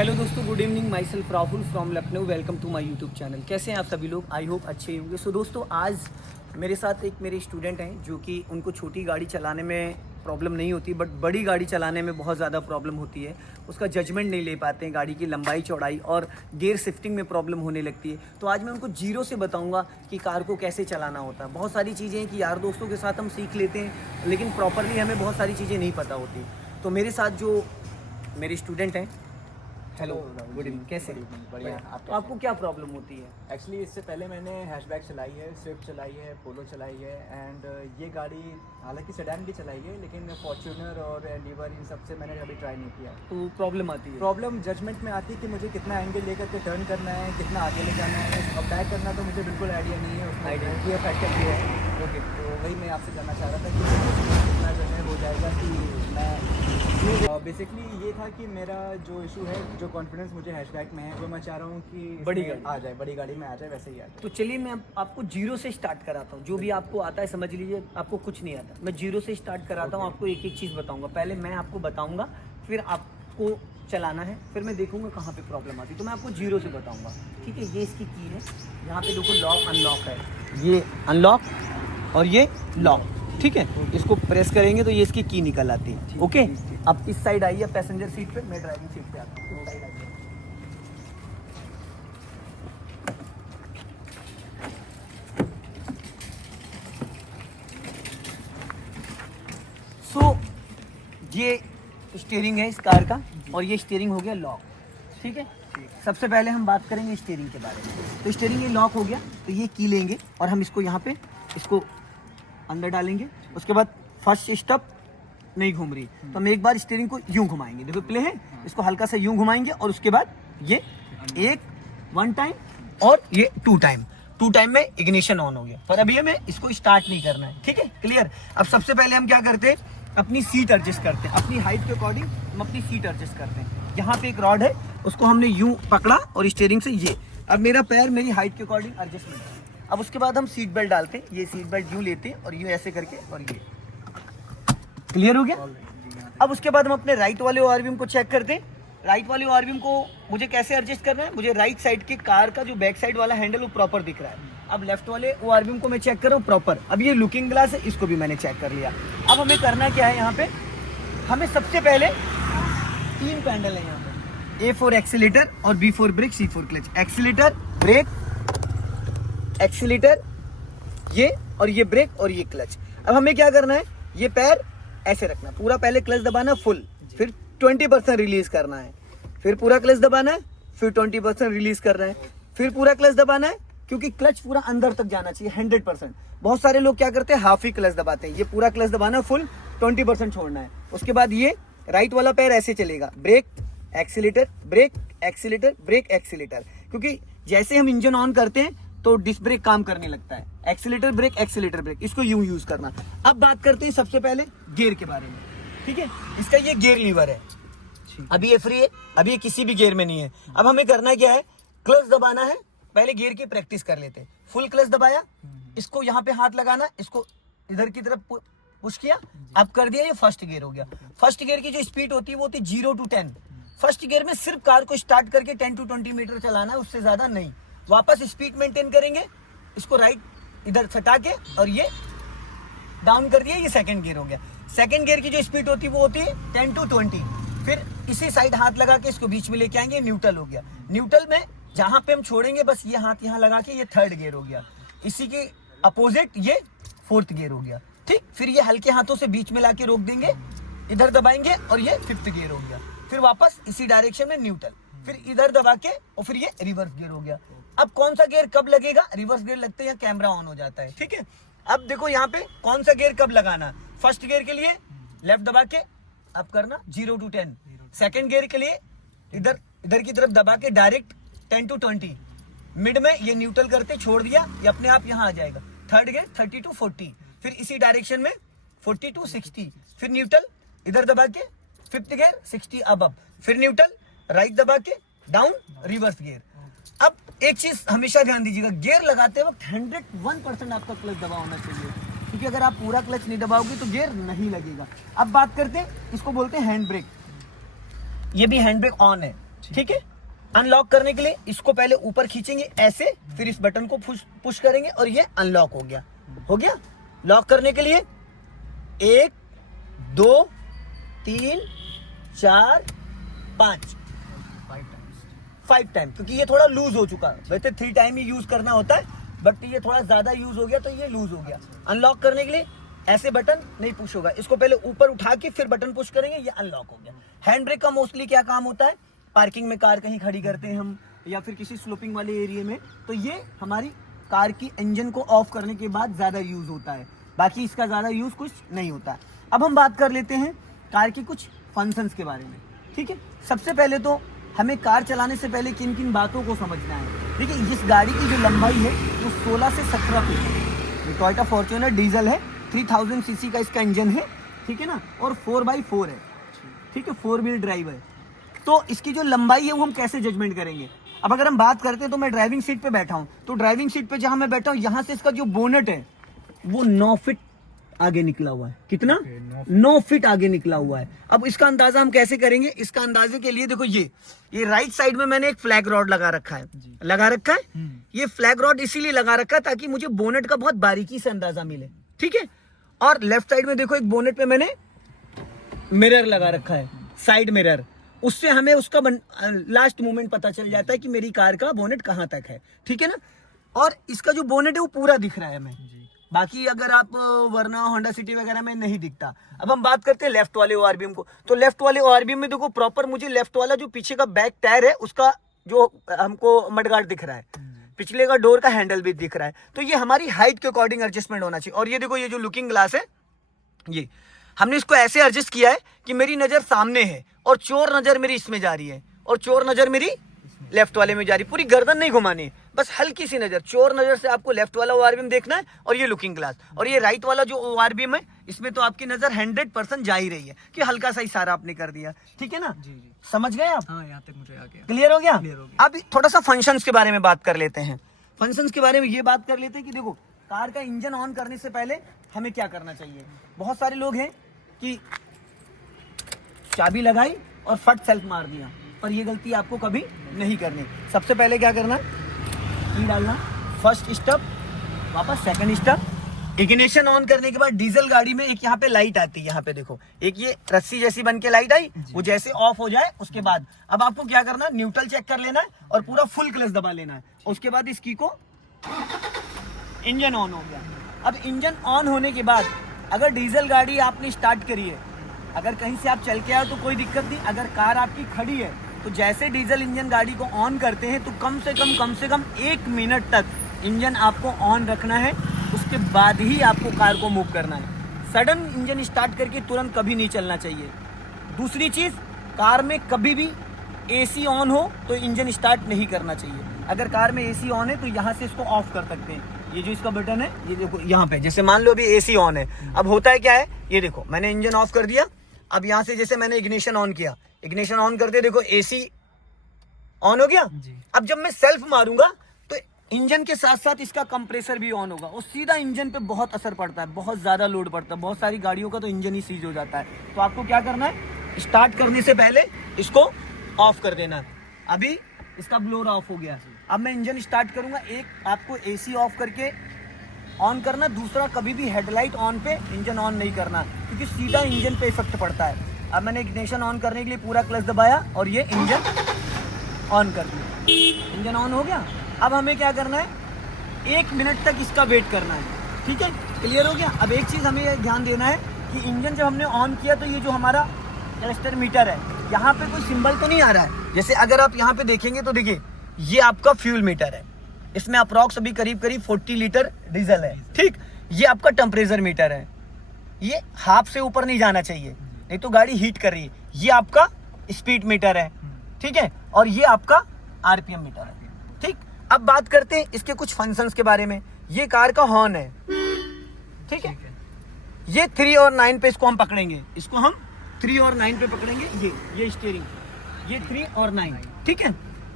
Hello दोस्तों, good evening. Myself Rahul from Lucknow. Welcome to my YouTube channel. कैसे हैं आप सभी लोग? आई होप अच्छे होंगे। सो दोस्तों, आज मेरे साथ एक मेरे स्टूडेंट हैं जो कि उनको छोटी गाड़ी चलाने में प्रॉब्लम नहीं होती, बट बड़ी गाड़ी चलाने में बहुत ज़्यादा प्रॉब्लम होती है। उसका जजमेंट नहीं ले पाते हैं, गाड़ी की लंबाई चौड़ाई और गियर शिफ्टिंग में प्रॉब्लम होने लगती है। तो आज मैं उनको जीरो से बताऊंगा कि कार को कैसे चलाना होता है। बहुत सारी चीज़ें हैं कि यार दोस्तों के साथ हम सीख लेते हैं, लेकिन प्रॉपरली हमें बहुत सारी चीज़ें नहीं पता होती। तो मेरे साथ जो मेरे स्टूडेंट हैं, हेलो, गुड इवनिंग, कैसे? बढ़िया। तो आपको क्या प्रॉब्लम होती है? एक्चुअली इससे पहले मैंने हैशबैक चलाई है, स्विफ्ट चलाई है, पोलो चलाई है एंड ये गाड़ी हालांकि सेडान भी चलाई है, लेकिन फॉर्च्यूनर और एंडीवर इन सब से मैंने अभी ट्राई नहीं किया। तो प्रॉब्लम आती है? प्रॉब्लम जजमेंट में आती है कि मुझे कितना एंगल लेकर के टर्न करना है, कितना आगे ले जाना है। अब बैक करना तो मुझे बिल्कुल आइडिया नहीं है, उसमें आइडिया फैक्टर भी है। ओके, तो वही मैं आपसे जानना चाह रहा था कि कितना जो है हो जाएगा कि मैं बेसिकली ये था कि मेरा जो इशू है, जो कॉन्फिडेंस मुझे हैशबैक में है, वो मैं चाह रहा हूँ कि बड़ी गाड़ी आ जाए, बड़ी गाड़ी में आ जाए, वैसे ही आ जाए। तो चलिए मैं आपको जीरो से स्टार्ट कराता हूँ। जो भी आपको आता है, समझ लीजिए आपको कुछ नहीं आता, मैं जीरो से स्टार्ट कराता हूँ। आपको एक एक चीज़ बताऊँगा। पहले मैं आपको बताऊँगा, फिर आपको चलाना है, फिर मैं देखूँगा कहाँ पे प्रॉब्लम आती है। तो मैं आपको जीरो से बताऊँगा, ठीक है? ये इसकी की है, यहाँ पे देखो लॉक अनलॉक है, ये अनलॉक और ये लॉक, ठीक है? इसको प्रेस करेंगे तो ये इसकी की निकल आती है। ओके, अब इस साइड आइए पैसेंजर सीट पे, मैं ड्राइविंग सीट पे आता हूँ। इस साइड आइए। सो ये स्टीयरिंग है इस कार का, और ये स्टीयरिंग हो गया लॉक, ठीक है? सबसे पहले हम बात करेंगे स्टीयरिंग के बारे में। तो स्टीयरिंग ये लॉक हो गया, तो ये की लेंगे और हम इसको यहाँ पे इसको अंदर डालेंगे। उसके बाद फर्स्ट स्टेप नहीं घूम रही, तो हम एक बार स्टीयरिंग को यूं घुमाएंगे। देखो प्ले है, इसको हल्का सा यूं घुमाएंगे और उसके बाद ये एक 1 टाइम और ये 2 टाइम में इग्निशन ऑन हो गया। पर अभी हमें इसको स्टार्ट नहीं करना है, ठीक है? क्लियर? अब सबसे पहले हम क्या करते हैं, अपनी सीट एडजस्ट करते हैं। अपनी हाइट के अकॉर्डिंग हम अपनी सीट एडजस्ट करते हैं। यहाँ पे एक रॉड है, उसको हमने यूं पकड़ा और स्टीयरिंग से ये, अब मेरा पैर मेरी हाइट के अकॉर्डिंग एडजस्टमेंट है। अब उसके बाद हम सीट बेल्ट डालते हैं। ये सीट बेल्ट यूं लेते हैं और यूं ऐसे करके, और ये क्लियर हो गया। अब उसके बाद हम अपने राइट वाले ओआरवीएम को चेक करते हैं। राइट वाले ओआरवीएम को मुझे कैसे एडजस्ट करना है? मुझे राइट साइड की कार का जो बैक साइड वाला हैंडल वो प्रॉपर दिख रहा है। अब लेफ्ट वाले ओआरवीएम को मैं चेक कर रहा हूँ प्रॉपर। अब ये लुकिंग ग्लास है, इसको भी मैंने चेक कर लिया। अब हमें करना क्या है, यहाँ पे हमें सबसे पहले 3 पैडल है यहाँ पे, A फॉर एक्सीलेटर और B for brake, C for clutch. Accelerator, brake, accelerator, ये और ये ब्रेक और ये क्लच। अब हमें क्या करना है, ये पैर ऐसे रखना, पूरा पहले क्लच दबाना फुल, फिर 20% रिलीज करना है, फिर पूरा क्लच दबाना है, फिर 20% रिलीज करना है, फिर पूरा क्लच दबाना है, क्योंकि क्लच पूरा अंदर तक जाना चाहिए 100%। बहुत सारे लोग क्या करते हैं, हाफ ही क्लच दबाते हैं। ये पूरा क्लच दबाना फुल, 20% छोड़ना है। उसके बाद ये राइट वाला पैर ऐसे चलेगा, brake accelerator, brake accelerator, brake accelerator, क्योंकि जैसे हम इंजन ऑन करते हैं तो डिस्क ब्रेक काम करने लगता है। एक्सीलेटर ब्रेक, एक्सीलेटर ब्रेक, इसको यूं यूज करना। अब बात करते हैं सबसे पहले गियर के बारे में, ठीक है? इसका ये गियर लीवर है, अभी ये फ्री है, अभी ये किसी भी गियर में नहीं है। अब हमें करना क्या है, क्लच दबाना है। पहले गियर की प्रैक्टिस कर लेते हैं। फुल क्लच दबाया, इसको यहाँ पे हाथ लगाना, इसको इधर की तरफ पुश किया, अब कर दिया, ये फर्स्ट गियर हो गया। फर्स्ट गियर की जो स्पीड होती है वो होती है 0 to 10। फर्स्ट गियर में सिर्फ कार को स्टार्ट करके 10 to 20 मीटर चलाना है, उससे ज्यादा नहीं। वापस स्पीड मेंटेन करेंगे, इसको राइट इधर सटा के और ये डाउन कर दिया, ये सेकंड गियर हो गया। सेकंड गियर की जो स्पीड होती है वो होती है 10 to 20। फिर इसी साइड हाथ लगा के इसको बीच में लेके आएंगे, न्यूट्रल हो गया। न्यूट्रल में जहां पे हम छोड़ेंगे बस ये हाथ यहाँ लगा के, ये थर्ड गियर हो गया। इसी के अपोजिट ये फोर्थ गियर हो गया, ठीक? फिर ये हल्के हाथों से बीच में लाके रोक देंगे, इधर दबाएंगे और ये 5th गियर हो गया। फिर वापस इसी डायरेक्शन में न्यूट्रल, फिर इधर दबा के और फिर ये रिवर्स गियर हो गया। अब कौन सा गियर कब लगेगा, रिवर्स गियर लगते हैं कैमरा ऑन हो जाता है, ठीक है? अब देखो यहाँ पे कौन सा गियर कब लगाना। फर्स्ट गियर के लिए लेफ्ट दबा के अब करना 0 to 10। सेकंड गियर के लिए इधर की तरफ दबा के डायरेक्ट 10 to 20। मिड में ये न्यूट्रल करते छोड़ दिया, ये अपने आप यहाँ आ जाएगा। थर्ड गियर 30 to 40, फिर इसी डायरेक्शन में 40 to 60, फिर न्यूट्रल इधर दबा के 5th गियर 60 अब फिर न्यूट्रल राइट दबा के डाउन, रिवर्स गियर। अब एक चीज हमेशा ध्यान दीजिएगा, गियर लगाते वक्त 101% आपका क्लच दबा होना चाहिए, क्योंकि अगर आप पूरा क्लच नहीं दबाओगे तो गियर नहीं लगेगा। अब बात करते हैं, इसको बोलते हैं हैंड ब्रेक। ये भी हैंड ब्रेक ऑन है, ठीक है। अनलॉक करने के लिए इसको पहले ऊपर खींचेंगे ऐसे, फिर इस बटन को पुश करेंगे और ये अनलॉक हो गया। हो गया। लॉक करने के लिए 1 2 3 4 5 टाइम, क्योंकि ये थोड़ा लूज हो चुका है। वैसे 3 टाइम ही यूज करना होता है, बट ये थोड़ा ज्यादा यूज हो गया तो ये लूज हो गया। अनलॉक करने के लिए ऐसे बटन नहीं पुश होगा, इसको पहले ऊपर उठा के फिर बटन पुश करेंगे, ये अनलॉक हो गया। हैंड ब्रेक का मोस्टली क्या काम होता है, पार्किंग में कार कहीं खड़ी करते हैं हम या फिर किसी स्लोपिंग वाले एरिया में, तो ये हमारी कार की इंजन को ऑफ करने के बाद ज्यादा यूज होता है, बाकी इसका ज्यादा यूज कुछ नहीं होता है। अब हम बात कर लेते हैं कार की कुछ फंक्शंस के बारे में, ठीक है। सबसे पहले तो हमें कार चलाने से पहले किन किन बातों को समझना है। देखिए, इस गाड़ी की जो लंबाई है वो 16 से 17 फीट है। टोयोटा फॉर्च्यूनर डीजल है, 3000 सीसी का इसका इंजन है, ठीक है ना, और 4x4 है, ठीक है, 4 व्हील ड्राइव है। तो इसकी जो लंबाई है वो हम कैसे जजमेंट करेंगे। अब अगर हम बात करते हैं तो मैं ड्राइविंग सीट पे बैठा हूँ, तो ड्राइविंग सीट पे जहां मैं बैठा हूँ यहाँ से इसका जो बोनेट है वो 9 फीट आगे निकला हुआ है। कितना? 9 फीट आगे निकला हुआ है। अब इसका अंदाजा हम कैसे करेंगे, इसका अंदाजे के लिए देखो ये राइट साइड में मैंने एक फ्लैग रॉड लगा रखा है, लगा रखा है। ये फ्लैग रॉड इसीलिए लगा रखा है ताकि मुझे बोनेट का बहुत बारीकी से अंदाजा मिले, ठीक है। और लेफ्ट साइड में देखो एक बोनेट पे मैंने मिरर लगा रखा है, साइड मिरर, उससे हमें उसका लास्ट मोमेंट पता चल जाता है कि मेरी कार का बोनेट कहां तक है, ठीक है ना। और इसका जो बोनेट है वो पूरा दिख रहा है हमें, बाकी अगर आप वरना होंडा सिटी वगैरह में नहीं दिखता। अब हम बात करते हैं लेफ्ट वाले ओआरबीएम को, तो लेफ्ट वाले ओआरबीएम में देखो प्रॉपर मुझे लेफ्ट वाला जो पीछे का बैक टायर है उसका जो हमको मडगार्ड दिख रहा है, पिछले का डोर का हैंडल भी दिख रहा है, तो ये हमारी हाइट के अकॉर्डिंग एडजस्टमेंट होना चाहिए। और ये देखो, ये जो लुकिंग ग्लास है ये हमने इसको ऐसे एडजस्ट किया है कि मेरी नजर सामने है और चोर नजर मेरी इसमें जा रही है और चोर नजर मेरी लेफ्ट वाले में जा रही है। पूरी गर्दन नहीं घुमानी है, बस हल्की सी नजर, चोर नजर से आपको लेफ्ट वाला ओआरबीएम देखना है और ये लुकिंग ग्लास। और ये राइट वाला जो ओआरबीएम है इसमें तो आपकी नजर 100% जा ही रही है कि हल्का सा इशारा आपने कर दिया, ठीक है ना। जी। समझ गए आप? हाँ, यहाँ तक मुझे आ गया। क्लियर हो गया? क्लियर हो गया। अब थोड़ा सा फंक्शंस के बारे में बात कर लेते हैं। फंक्शंस के बारे में ये बात कर लेते हैं कि देखो, कार का इंजन ऑन करने से पहले हमें क्या करना चाहिए। बहुत सारे लोग हैं कि चाबी लगाई और फट सेल्फ मार दिया, पर ये गलती आपको कभी नहीं करनी। सबसे पहले क्या करना, की डालना, फर्स्ट स्टेप, वापस सेकंड स्टेप। इग्निशन ऑन करने के बाद डीजल गाड़ी में एक यहाँ पे लाइट आती है, यहाँ पे देखो एक ये रस्सी जैसी बन के लाइट आई, वो जैसे ऑफ हो जाए उसके बाद अब आपको क्या करना है, न्यूट्रल चेक कर लेना है और पूरा फुल क्लच दबा लेना है। उसके बाद इस की को, इंजन ऑन हो गया। अब इंजन ऑन होने के बाद अगर डीजल गाड़ी आपने स्टार्ट करी है, अगर कहीं से आप चल के आए तो कोई दिक्कत नहीं, अगर कार आपकी खड़ी है तो जैसे डीजल इंजन गाड़ी को ऑन करते हैं तो कम से कम 1 मिनट तक इंजन आपको ऑन रखना है, उसके बाद ही आपको कार को मूव करना है। सडन इंजन स्टार्ट करके तुरंत कभी नहीं चलना चाहिए। दूसरी चीज, कार में कभी भी एसी ऑन हो तो इंजन स्टार्ट नहीं करना चाहिए। अगर कार में एसी ऑन है तो यहाँ से इसको ऑफ कर सकते हैं, ये जो इसका बटन है ये देखो यहाँ पे, जैसे मान लो अभी एसी ऑन है, अब होता है क्या है, ये देखो मैंने इंजन ऑफ कर दिया, अब यहाँ से जैसे मैंने इग्निशन ऑन किया, इग्निशन ऑन कर दिया, देखो एसी ऑन हो गया। अब जब मैं सेल्फ मारूंगा तो इंजन के साथ साथ इसका कंप्रेसर भी ऑन होगा और सीधा इंजन पे बहुत असर पड़ता है, बहुत ज्यादा लोड पड़ता है। बहुत सारी गाड़ियों का तो इंजन ही सीज हो जाता है। तो आपको क्या करना है, स्टार्ट करने से पहले इसको ऑफ कर देना है। अभी इसका ब्लोअर ऑफ हो गया, अब मैं इंजन स्टार्ट करूंगा। एक आपको एसी ऑफ करके ऑन करना, दूसरा कभी भी हेडलाइट ऑन पे इंजन ऑन नहीं करना क्योंकि सीधा इंजन पे इफेक्ट पड़ता है। अब मैंने इग्निशन ऑन करने के लिए पूरा क्लच दबाया और ये इंजन ऑन कर दिया, इंजन ऑन हो गया। अब हमें क्या करना है, 1 मिनट तक इसका वेट करना है, ठीक है, क्लियर हो गया। अब एक चीज़ हमें ध्यान देना है कि इंजन जब हमने ऑन किया तो ये जो हमारा कैरेस्टर मीटर है यहाँ पे कोई सिंबल तो नहीं आ रहा है। जैसे अगर आप यहाँ पे देखेंगे तो देखिए ये आपका फ्यूल मीटर है, इसमें अप्रॉक्स अभी करीब 40 लीटर डीजल है, ठीक। ये आपका टेम्परेचर मीटर है, ये हाफ से ऊपर नहीं जाना चाहिए नहीं तो गाड़ी हीट कर रही है। ये आपका स्पीड मीटर है, ठीक है, और ये आपका आरपीएम मीटर है, ठीक। अब बात करते हैं इसके कुछ फंक्शंस के बारे में। ये कार का हॉर्न है, ठीक है, ये 3 और 9 पे इसको हम पकड़ेंगे, इसको हम 3 और 9 पे पकड़ेंगे। ये स्टीयरिंग, ये 3 और 9, ठीक है।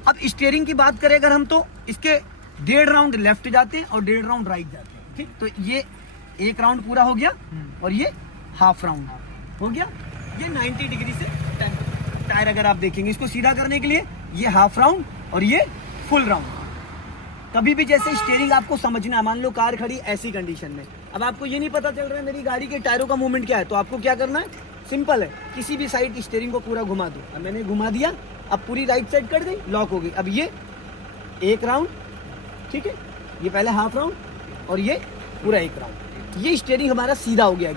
अब स्टीयरिंग की बात करें अगर हम तो इसके 1.5 राउंड लेफ्ट जाते हैं और 1.5 राउंड राइट जाते हैं, ठीक। तो ये 1 राउंड पूरा हो गया और ये हाफ राउंड हो गया। ये 90 डिग्री से टर्न टायर अगर आप देखेंगे, इसको सीधा करने के लिए ये हाफ राउंड और ये फुल राउंड। कभी भी जैसे स्टीयरिंग आपको समझना, मान लो कार खड़ी ऐसी कंडीशन में, अब आपको ये नहीं पता चल रहा है मेरी गाड़ी के टायरों का मूवमेंट क्या है, तो आपको क्या करना है, सिंपल है, किसी भी साइड स्टीयरिंग को पूरा घुमा दो। अब मैंने घुमा दिया, अब पूरी राइट साइड कट गई, लॉक हो गई। अब ये एक राउंड, ठीक है, ये पहले हाफ राउंड और ये पूरा एक राउंड, ये स्टीयरिंग हमारा सीधा हो गया,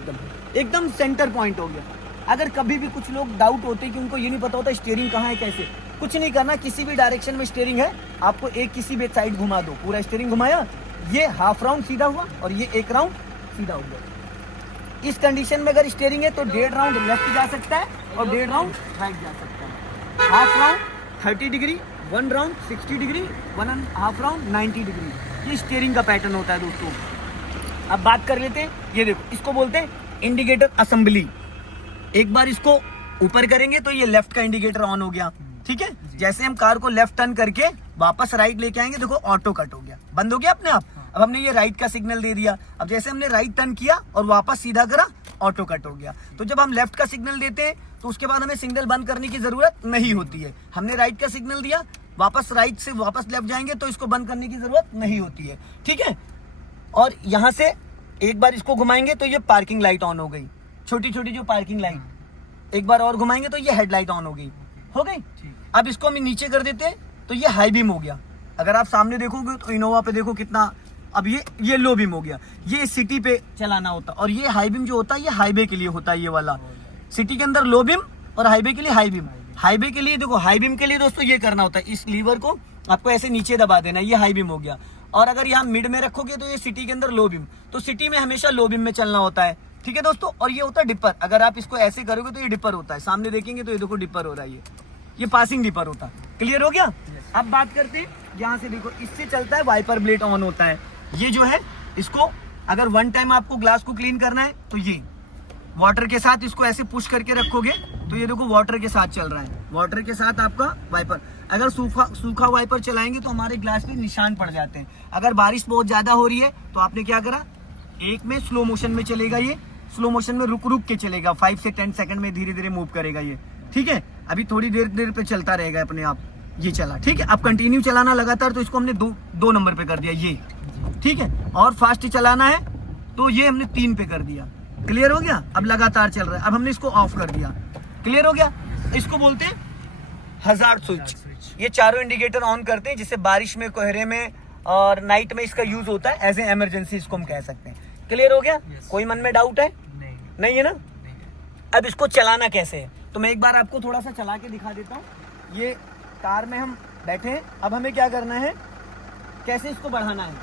एकदम सेंटर पॉइंट हो गया। अगर कभी भी कुछ लोग डाउट होते हैं कि उनको ये नहीं पता होता स्टीयरिंग कहाँ है कैसे, कुछ नहीं करना, किसी भी डायरेक्शन में स्टीयरिंग है, आपको एक किसी भी साइड घुमा दो, पूरा स्टीयरिंग घुमाया, ये हाफ राउंड सीधा हुआ और ये एक राउंड सीधा हो गया। इस कंडीशन में अगर स्टीयरिंग है तो 1.5 राउंड लेफ्ट जा सकता है और 1.5 राउंड राइट जा सकता है। Half round 30 degree, 1 round 60 degree, 1.5 round 90 degree, ये स्टीयरिंग का पैटर्न होता है दोस्तों। अब बात कर लेते हैं, ये देखो इसको बोलते हैं इंडिकेटर असेंबली। एक बार इसको ऊपर करेंगे तो ये लेफ्ट का इंडिकेटर ऑन हो गया, ठीक है। जैसे हम कार को लेफ्ट टर्न करके वापस राइट लेके आएंगे, देखो ऑटो कट हो गया, बंद हो गया अपने आप। अब हमने ये राइट का सिग्नल दे दिया, अब जैसे हमने राइट टर्न किया और वापस सीधा करा, ऑटो कट हो गया। तो जब हम लेफ्ट का सिग्नल देते हैं तो उसके बाद हमें सिग्नल बंद करने की जरूरत नहीं होती है। हमने राइट का सिग्नल दिया, वापस राइट से वापस लेफ्ट जाएंगे तो इसको बंद करने की जरूरत नहीं होती है, ठीक है। और यहाँ से एक बार इसको घुमाएंगे तो ये पार्किंग लाइट ऑन हो गई, छोटी छोटी जो पार्किंग लाइट, एक बार और घुमाएंगे तो ये हेडलाइट ऑन हो गई, हो गई। अब इसको हम नीचे कर देते हैं तो ये हाई बीम हो गया। अगर आप सामने देखोगे तो इनोवा पे देखो कितना, अब ये लो बीम हो गया, ये सिटी पे चलाना होता, और ये हाई बीम जो होता है ये हाईवे के लिए होता है, ये वाला सिटी के अंदर लो बीम और हाईवे के लिए हाई बीम। हाईवे के लिए देखो, हाई बीम के लिए दोस्तों ये करना होता है, इस लीवर को आपको ऐसे नीचे दबा देना, ये हाई बीम हो गया। और अगर यहाँ मिड में रखोगे तो ये सिटी के अंदर लो बीम, तो सिटी में हमेशा लो बीम में चलना होता है, ठीक है दोस्तों। और ये होता है डिपर, अगर आप इसको ऐसे करोगे तो ये डिपर होता है, सामने देखेंगे तो ये देखो डिपर हो रहा है, ये पासिंग डिपर होता है। क्लियर हो गया। अब बात करते हैं, यहाँ से देखो इससे चलता है वाइपर ब्लेड ऑन होता है, ये जो है इसको अगर 1 टाइम आपको ग्लास को क्लीन करना है तो ये वाटर के साथ इसको ऐसे पुश करके रखोगे तो ये देखो वाटर के साथ चल रहा है, वाटर के साथ आपका वाइपर। अगर सूखा वाइपर चलाएंगे तो हमारे ग्लास पे निशान पड़ जाते हैं। अगर बारिश बहुत ज्यादा हो रही है तो आपने क्या करा, एक में स्लो मोशन में चलेगा, ये स्लो मोशन में रुक रुक के चलेगा, 5 से 10 सेकंड में धीरे धीरे मूव करेगा ये, ठीक है। अभी थोड़ी देर पे चलता रहेगा अपने आप, ये चला, ठीक है। अब कंटिन्यू चलाना लगातार तो इसको हमने दो नंबर पे कर दिया ये, ठीक है। और फास्ट चलाना है तो ये हमने 3 पे कर दिया। क्लियर हो गया। अब लगातार चल रहा है, अब हमने इसको ऑफ कर दिया। क्लियर हो गया। इसको बोलते हैं हजार्ड स्विच। ये चारों इंडिकेटर ऑन करते हैं, जिससे बारिश में, कोहरे में और नाइट में इसका यूज होता है, एज ए इमरजेंसी इसको हम कह सकते हैं। क्लियर हो गया। कोई मन में डाउट है? नहीं है ना। अब इसको चलाना कैसे है तो मैं एक बार आपको थोड़ा सा चला के दिखा देता हूँ। ये कार में हम बैठे हैं, अब हमें क्या करना है, कैसे इसको बढ़ाना है।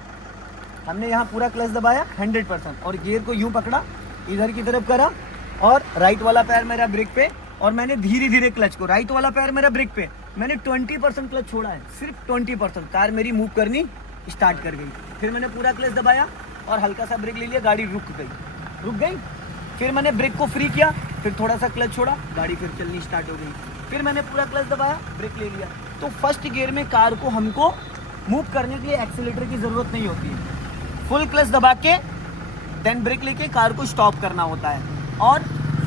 हमने यहाँ पूरा क्लच दबाया 100% और गियर को यूं पकड़ा, इधर की तरफ करा और राइट वाला पैर मेरा ब्रेक पे, और मैंने धीरे धीरे क्लच को, राइट वाला पैर मेरा ब्रेक पे, मैंने 20% क्लच छोड़ा है, सिर्फ 20%। कार मेरी मूव करनी स्टार्ट कर गई। फिर मैंने पूरा क्लच दबाया और हल्का सा ब्रेक ले लिया, गाड़ी रुक गई। फिर मैंने ब्रेक को फ्री किया, फिर थोड़ा सा क्लच छोड़ा, गाड़ी फिर चलनी स्टार्ट हो गई। फिर मैंने पूरा क्लच दबाया, ब्रेक ले लिया। तो फर्स्ट गियर में कार को हमको मूव करने के लिए एक्सीलरेटर की जरूरत नहीं होती है। फुल क्लच दबा के देन ब्रेक लेके कार को स्टॉप करना होता है, और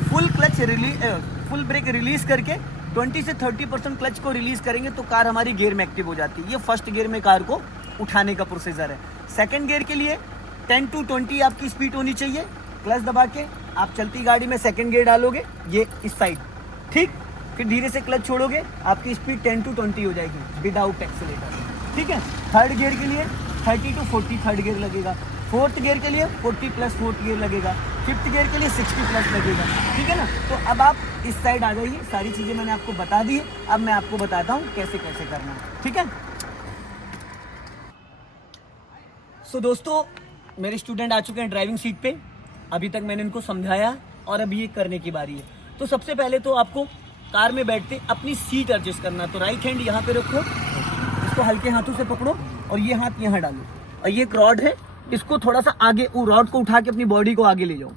फुल ब्रेक रिलीज करके 20 से 30% क्लच को रिलीज करेंगे तो कार हमारी गियर में एक्टिव हो जाती है। ये फर्स्ट गियर में कार को उठाने का प्रोसीजर है। सेकंड गियर के लिए 10 to 20 आपकी स्पीड होनी चाहिए। क्लच दबा के आप चलती गाड़ी में सेकंड गियर डालोगे, ये इस साइड, ठीक। फिर धीरे से क्लच छोड़ोगे, आपकी स्पीड 10 to 20 हो जाएगी विदाउट एक्सीलरेटर, ठीक है। थर्ड गियर के लिए 30 to 40 थर्ड गियर लगेगा। फोर्थ गियर के लिए 40 प्लस फोर्थ गियर लगेगा। फिफ्थ गियर के लिए 60 प्लस लगेगा, ठीक है ना। तो अब आप इस साइड आ जाइए, सारी चीज़ें मैंने आपको बता दी है। अब मैं आपको बताता हूँ कैसे कैसे करना है, ठीक है। सो दोस्तों, मेरे स्टूडेंट आ चुके हैं ड्राइविंग सीट पे। अभी तक मैंने इनको समझाया और अभी ये करने की बारी है। तो सबसे पहले तो आपको कार में बैठते अपनी सीट एडजस्ट करना। तो राइट हैंड यहाँ पे रखो, इसको हल्के हाथों से पकड़ो और ये हाथ यहाँ डालो, और ये एक रॉड है, इसको थोड़ा सा आगे, वो रॉड को उठा के अपनी बॉडी को आगे ले जाओ,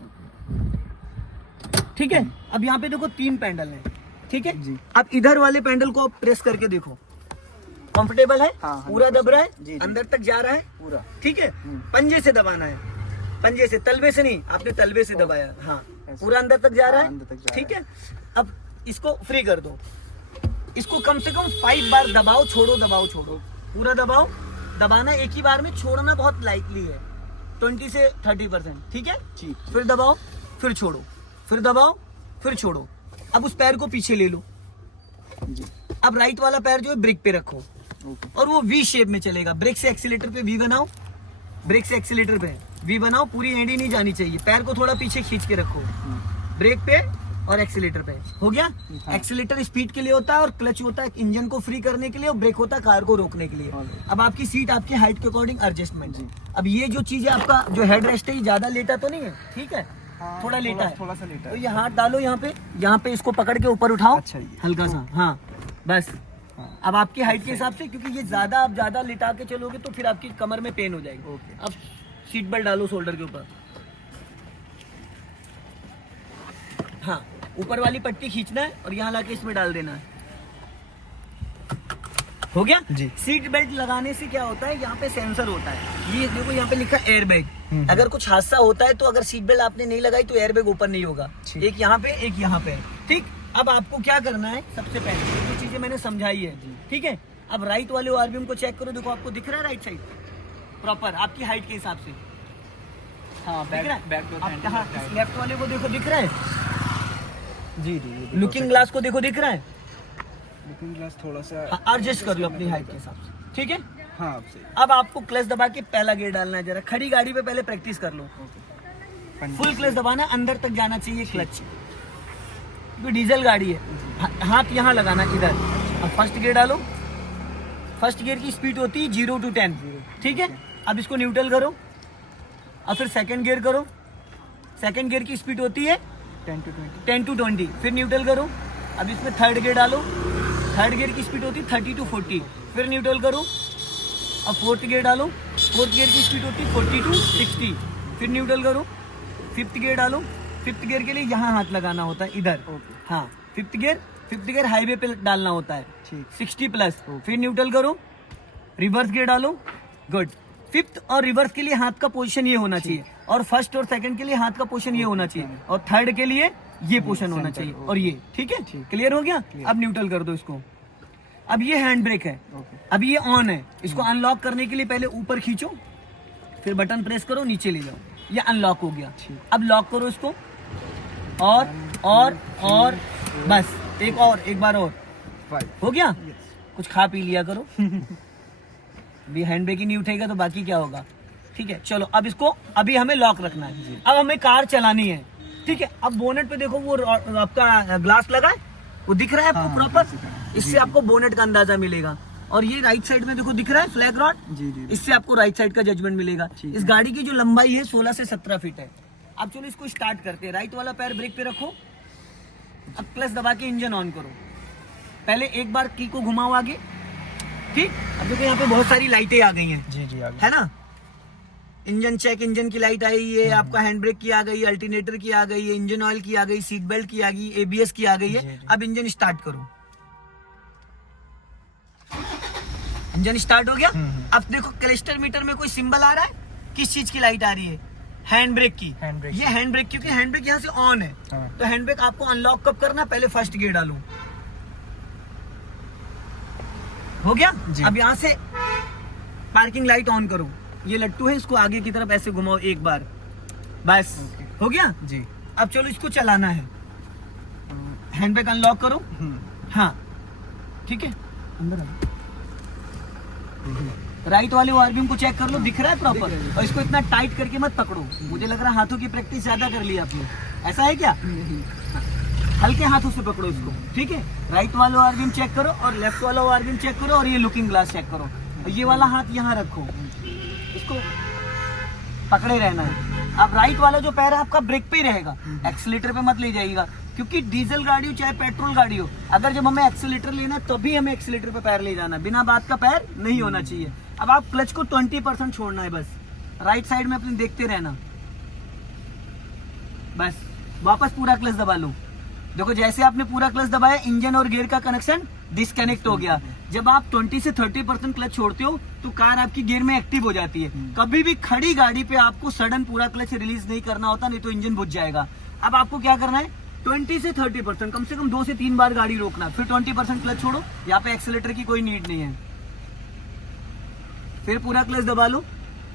ठीक है। अब यहाँ पे देखो 3 पैंडल हैं, ठीक है जी। अब इधर वाले पैंडल को आप प्रेस करके देखो, कंफर्टेबल है? हाँ, पूरा दब रहा है जी, अंदर तक जा रहा है पूरा, ठीक है। पंजे से दबाना है, पंजे से, तलवे से नहीं, आपने तलवे से दबाया, हाँ, पूरा अंदर तक जा रहा है, ठीक है। अब इसको फ्री कर दो, इसको कम से कम 5 बार दबाओ छोड़ो, दबाओ छोड़ो, पूरा दबाओ। दबाना एक ही बार में, छोड़ना बहुत लाइटली है, 20 से 30%, ठीक है। ठीक। फिर दबाओ, फिर छोड़ो, फिर दबाओ, फिर छोड़ो। अब उस पैर को पीछे ले लो जी। अब राइट वाला पैर जो है ब्रेक पे रखो ओके। और वो वी शेप में चलेगा। ब्रेक से एक्सीलेटर पे वी बनाओ, ब्रेक से एक्सीलेटर पे वी बनाओ, पूरी एंडी नहीं जानी चाहिए। पैर को थोड़ा पीछे खींच के रखो, ब्रेक पे और एक्सीलेटर पे। हो गया। हाँ। एक्सीलेटर स्पीड के लिए होता है और क्लच होता है इंजन को फ्री करने के लिए, और ब्रेक होता है कार को रोकने के लिए। हाँ। अब आपकी सीट आपकी हाइट के अकॉर्डिंग एडजस्टमेंट जी। है। अब ये जो चीज है आपका जो हेड रेस्ट है, ये ज्यादा लेटा तो नहीं है, ठीक है, हाँ, थोड़ा लेटा है। थोड़ा सा लेटा तो है। ये हाथ डालो यहाँ पे इसको पकड़ के ऊपर उठाओ, अच्छा, ये। हल्का सा, हाँ बस। हाँ। अब आपकी हाइट के हिसाब से, क्योंकि ये आप ज्यादा लिटा के चलोगे तो फिर आपकी कमर में पेन हो जाएगी। ओके। अब सीट बेल्ट डालो शोल्डर के ऊपर, हाँ ऊपर वाली पट्टी खींचना है और यहाँ लाके इसमें डाल देना है। हो गया जी। सीट बेल्ट लगाने से क्या होता है, यहाँ पे सेंसर होता है, ये देखो यहाँ पे लिखा है एयर बैग। अगर कुछ हादसा होता है तो अगर सीट बेल्ट आपने नहीं लगाई तो एयर बैग ऊपर नहीं होगा, ठीक। एक यहाँ पे एक यहाँ पे, ठीक। अब आपको क्या करना है, सबसे पहले जो चीजें मैंने समझाई है, ठीक है। अब राइट वाले आरबीएम को चेक करो, देखो आपको दिख रहा है राइट साइड प्रॉपर आपकी हाइट के हिसाब से, हाँ, दिख रहा है? बैक डोर अब यहाँ इस लेफ्ट वाले को देखो, दिख रहा है, जी जी। लुकिंग ग्लास को देखो, दिख रहा है, लुकिंग ग्लास थोड़ा सा एडजस्ट कर लो अपनी हाइट के हिसाब से, ठीक है। हाँ, आपसे अब आपको क्लच दबा के पहला गियर डालना है, जरा खड़ी गाड़ी पे पहले प्रैक्टिस कर लो। फुल क्लच दबाना, अंदर तक जाना चाहिए क्लच, क्योंकि डीजल गाड़ी है। हाथ यहाँ लगाना इधर। अब फर्स्ट गियर डालो, फर्स्ट गियर की स्पीड होती है 0 to 10, ठीक है। अब इसको न्यूट्रल करो और फिर सेकंड गियर करो, सेकंड गियर की स्पीड होती है 10 to 20, फिर न्यूट्रल करो। अब इसमें थर्ड गियर डालो, थर्ड गियर की स्पीड होती है 30 to 40, फिर न्यूट्रल करो। अब फोर्थ गियर डालो, फोर्थ गियर की स्पीड होती है 40 to 60, फिर न्यूट्रल करो। फिफ्थ गियर डालो, फिफ्थ गियर के लिए यहाँ हाथ लगाना होता है इधर, हाँ फिफ्थ गियर हाईवे पे डालना होता है, ठीक। 60 प्लस, फिर न्यूट्रल करो। रिवर्स गियर डालो, गुड। फिफ्थ और रिवर्स के लिए हाथ का पोजीशन ये होना चाहिए, और फर्स्ट और सेकंड के लिए हाथ का पोजीशन ये होना चाहिए, और थर्ड के लिए ये पोजीशन होना चाहिए, और ये, ठीक है, क्लियर हो गया। अब न्यूट्रल कर दो इसको। अब ये हैंड ब्रेक है, अब ये ऑन है, इसको अनलॉक करने के लिए पहले ऊपर खींचो, फिर बटन प्रेस करो, नीचे ले जाओ, ये अनलॉक हो गया। अब लॉक करो इसको, और बस एक बार और, हो गया। कुछ खा पी लिया करो भी हैंड ब्रेक ही नहीं उठेगा तो बाकी क्या होगा, ठीक है। चलो अब इसको अभी हमें लॉक रखना है, अब हमें कार चलानी है, ठीक है। अब बोनेट पे देखो वो आपका ग्लास लगा है, वो दिख रहा है आपको प्रॉपर, इससे आपको बोनेट का अंदाजा मिलेगा। और ये राइट साइड में देखो दिख रहा है फ्लैग रॉड, इससे आपको राइट साइड का जजमेंट मिलेगा। इस गाड़ी की जो लंबाई है 16 से 17 फीट है। अब चलो इसको स्टार्ट करते हैं। राइट वाला पैर ब्रेक पे रखो, अब क्लच दबा के इंजन ऑन करो। पहले एक बार की को घुमाओ आगे, ठीक। अब देखो यहाँ पे बहुत सारी लाइटें आ गई हैं, जी, है ना। इंजन चेक, इंजन की लाइट आई है, आपका हैंड ब्रेक की आ गई, अल्टरनेटर की आ गई है, इंजन ऑयल की आ गई, सीट बेल्ट की आ गई, एबीएस की आ गई है। अब इंजन स्टार्ट करो, इंजन स्टार्ट हो गया। अब देखो क्लस्टर मीटर में कोई सिंबल आ रहा है, किस चीज की लाइट आ रही है, हैंड ब्रेक की। ये हैंड ब्रेक, क्योंकि हैंड ब्रेक यहाँ से ऑन है, तो हैंड ब्रेक आपको अनलॉक कब करना, पहले फर्स्ट गियर डालो, हो गया। अब यहाँ से पार्किंग लाइट ऑन करो, ये लट्टू है, इसको आगे की तरफ ऐसे घुमाओ एक बार, बस हो गया जी। अब चलो इसको चलाना है, हैंड ब्रेक अनलॉक करो, हाँ ठीक है। अंदर राइट वाले आरबीएम को चेक कर लो, दिख रहा है प्रॉपर, और इसको इतना टाइट करके मत पकड़ो, मुझे लग रहा है हाथों की प्रैक्टिस ज्यादा कर ली आपने, ऐसा है क्या। हल्के हाथों से पकड़ो इसको, ठीक है। राइट वाला आरबीएम चेक करो और लेफ्ट वाला आरबीएम चेक करो, और ये लुकिंग ग्लास चेक करो, और ये वाला हाथ यहाँ रखो, इसको पकड़े रहना है। अब राइट वाला जो पैर है आपका ब्रेक पे ही रहेगा, एक्सीलेटर पे मत ले जाइएगा, क्योंकि डीजल गाड़ी हो चाहे पेट्रोल गाड़ी हो, अगर जब हमें एक्सीलेटर लेना है तभी हमें एक्सीलेटर पे पैर ले जाना, बिना बात का पैर नहीं होना चाहिए। अब आप क्लच को 20% छोड़ना है, बस राइट साइड में अपने देखते रहना, बस वापस पूरा क्लच दबा लो। देखो जैसे आपने पूरा क्लच दबाया, इंजन और गियर का कनेक्शन डिस्कनेक्ट हो गया। जब आप 20 से 30% क्लच छोड़ते हो तो कार आपकी गियर में एक्टिव हो जाती है। कभी भी खड़ी गाड़ी पे आपको सडन पूरा क्लच रिलीज नहीं करना होता, नहीं तो इंजन बुझ जाएगा। अब आपको क्या करना है, 20 से 30%, कम से कम 2 से 3 बार गाड़ी रोकना, फिर 20% क्लच छोड़ो। यहाँ पे एक्सीलेटर की कोई नीड नहीं है। फिर पूरा क्लच दबा लो,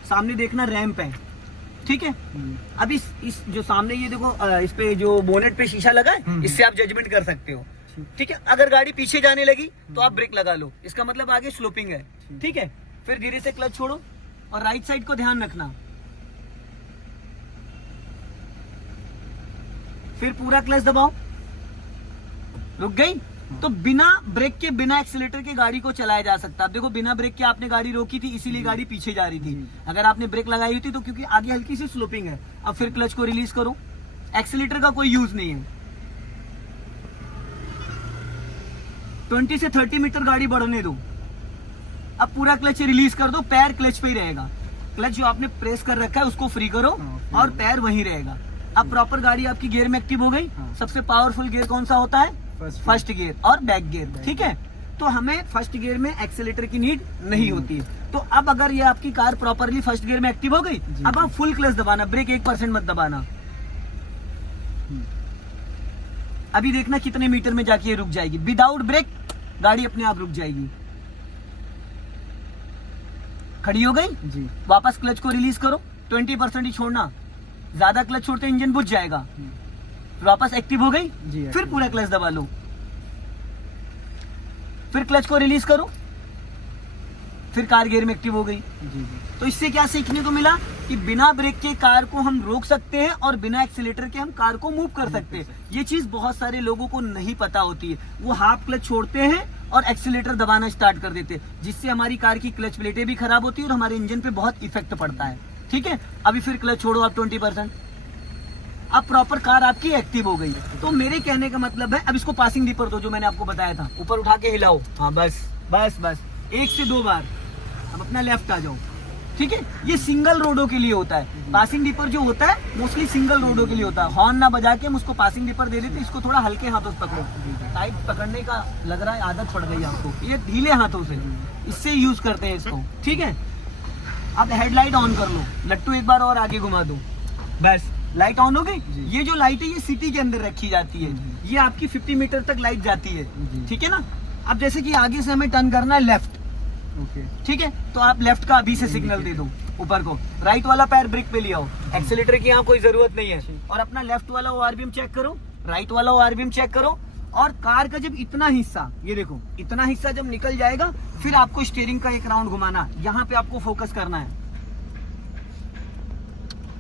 सामने देखना रैंप है, ठीक है। अब इस जो सामने ये देखो, इस पे जो बोनेट पे शीशा लगा है, इससे आप जजमेंट कर सकते हो, ठीक है। अगर गाड़ी पीछे जाने लगी तो आप ब्रेक लगा लो, इसका मतलब आगे स्लोपिंग है, ठीक है। फिर धीरे से क्लच छोड़ो और राइट साइड को ध्यान रखना। फिर पूरा क्लच दबाओ, रुक गई तो बिना ब्रेक के, बिना एक्सीलेटर के गाड़ी को चलाया जा सकता है। अब देखो बिना ब्रेक के आपने गाड़ी रोकी थी, इसीलिए गाड़ी पीछे जा रही थी। अगर आपने ब्रेक लगाई हुई थी तो क्योंकि आगे हल्की सी स्लोपिंग है। अब फिर क्लच को रिलीज करो, एक्सीलेटर का कोई यूज नहीं है। 20 से 30 मीटर गाड़ी बढ़ने दो। अब पूरा क्लच रिलीज कर दो, पैर क्लच पे ही रहेगा। क्लच जो आपने प्रेस कर रखा है उसको फ्री करो और पैर वहीं रहेगा। अब प्रॉपर गाड़ी आपकी गियर में एक्टिव हो गई। सबसे पावरफुल गियर कौन सा होता है? फर्स्ट गियर और बैक गियर, ठीक है। तो हमें फर्स्ट गियर में एक्सीलेटर की नीड नहीं होती है। तो अब अगर ये आपकी कार प्रॉपरली फर्स्ट गियर में एक्टिव हो गई, अब आप फुल क्लच दबाना, ब्रेक 1% मत दबाना। अभी देखना कितने मीटर में जाके ये रुक जाएगी। विदाउट ब्रेक गाड़ी अपने आप रुक जाएगी। खड़ी हो गई जी। वापस क्लच को रिलीज करो, 20% ही छोड़ना, ज्यादा क्लच छोड़ते इंजन बुझ जाएगा। वापस एक्टिव हो गई जी, फिर पूरा क्लच दबा लो, फिर क्लच को रिलीज करो, फिर कार गियर में एक्टिव हो गई जी। तो इससे क्या सीखने को मिला कि बिना ब्रेक के कार को हम रोक सकते हैं और बिना एक्सीलेटर के हम कार को मूव कर सकते हैं। ये चीज बहुत सारे लोगों को नहीं पता होती है। वो हाफ क्लच छोड़ते हैं और एक्सीलेटर दबाना स्टार्ट कर देते हैं, जिससे हमारी कार की क्लच प्लेटें भी खराब होती है और हमारे इंजन पे बहुत इफेक्ट पड़ता है, ठीक है। अभी फिर क्लच छोड़ो आप 20%, अब प्रॉपर कार आपकी एक्टिव हो गई। तो मेरे कहने का मतलब है, अब इसको पासिंग डिपर दो जो मैंने आपको बताया था, ऊपर उठा के हिलाओ, हाँ बस बस बस 1 से 2 बार। अब अपना लेफ्ट आ जाओ, ठीक है। ये सिंगल रोडों के लिए होता है। पासिंग डिपर जो होता है मोस्टली सिंगल रोडों के लिए होता है। हॉर्न ना बजा के हम उसको पासिंग डिपर दे देते, इसको थोड़ा हल्के हाथों से पकड़ो। टाइट पकड़ने का लग रहा है आदत पड़ गई आपको, ये ढीले हाथों से, इससे यूज करते हैं इसको, ठीक है। अब हेडलाइट ऑन कर लो, लट्टू एक बार और आगे घुमा दो, बस लाइट ऑन हो गई। ये जो लाइट है ये सिटी के अंदर रखी जाती है, ये आपकी 50 मीटर तक लाइट जाती है, ठीक है ना। अब जैसे कि आगे से हमें टर्न करना है लेफ्ट, ठीक है, तो आप लेफ्ट का अभी से सिग्नल दे दो ऊपर को। राइट वाला पैर ब्रेक पे ले आओ, एक्सीलेटर की यहाँ कोई जरूरत नहीं है। और अपना लेफ्ट वाला ओआरबीएम चेक करो, राइट वाला ओआरबीएम चेक करो। और कार का जब इतना हिस्सा, ये देखो इतना हिस्सा जब निकल जाएगा, फिर आपको स्टीयरिंग का एक राउंड घुमाना, यहाँ पे आपको फोकस करना है।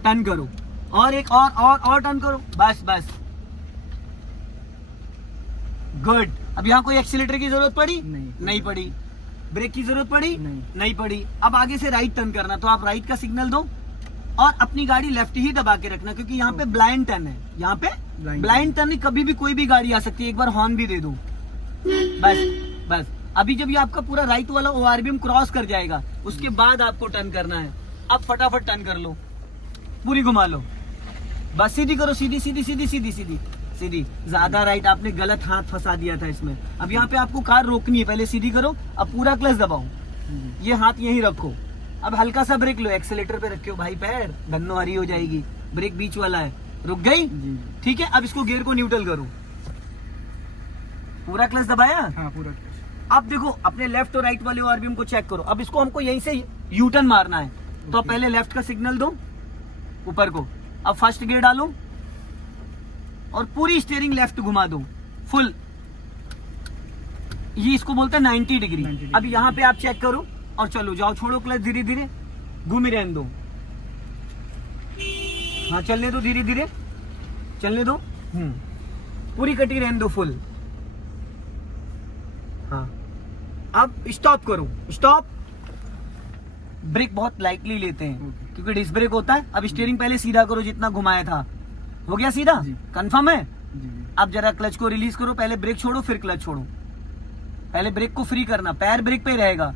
टर्न करो और एक और टर्न करो, बस बस, गुड। अब यहाँ कोई एक्सीलेटर की जरूरत पड़ी? नहीं पड़ी। ब्रेक की जरूरत पड़ी? नहीं पड़ी। अब आगे से राइट टर्न करना, तो आप राइट का सिग्नल दो और अपनी गाड़ी लेफ्ट ही दबा के रखना, क्योंकि यहाँ पे ब्लाइंड टर्न है। यहाँ पे ब्लाइंड टर्न है, कभी भी कोई भी गाड़ी आ सकती है। एक बार हॉर्न भी दे दो, बस बस। अभी जब ये आपका पूरा राइट वाला ओआरबीएम क्रॉस कर जाएगा, उसके बाद आपको टर्न करना है। अब फटाफट टर्न कर लो, पूरी घुमा लो, बस सीधी करो, सीधी सीधी सीधी सीधी सीधी सीधी। ज्यादा राइट आपने गलत हाथ फंसा दिया था इसमें। अब यहाँ पे आपको कार रोकनी है, पहले सीधी करो, अब पूरा क्लच दबाओ, ये हाथ यहीं रखो। अब हल्का सा ब्रेक लो, एक्सीलेटर पे रखे हो भाई पैर, गन्नो हरी हो जाएगी। ब्रेक बीच वाला है, रुक गई, ठीक है। अब इसको गियर को न्यूट्रल करो, पूरा क्लच दबाया, हाँ पूरा क्लच। अब देखो अपने लेफ्ट और राइट वाले ओआरबीएम को चेक करो। अब इसको हमको यहीं से यू टर्न मारना है, तो पहले लेफ्ट का सिग्नल दो ऊपर को। अब फर्स्ट गियर डालो और पूरी स्टीयरिंग लेफ्ट घुमा दो फुल, ये इसको बोलते हैं 90 डिग्री। अब यहाँ पे आप चेक करो और चलो जाओ, छोड़ो क्लच, धीरे धीरे घूमी रहने दो, हाँ चलने दो, धीरे धीरे चलने दो, पूरी कटी रहने दो फुल, हाँ। अब स्टॉप करो, स्टॉप। ब्रेक बहुत लाइटली लेते हैं क्योंकि डिस्क ब्रेक होता है। अब स्टीयरिंग पहले सीधा करो, जितना घुमाया था हो गया सीधा, कंफर्म है। अब जरा क्लच को रिलीज करो, पहले ब्रेक छोड़ो फिर क्लच छोड़ो, पहले ब्रेक को फ्री करना, पैर ब्रेक पे रहेगा।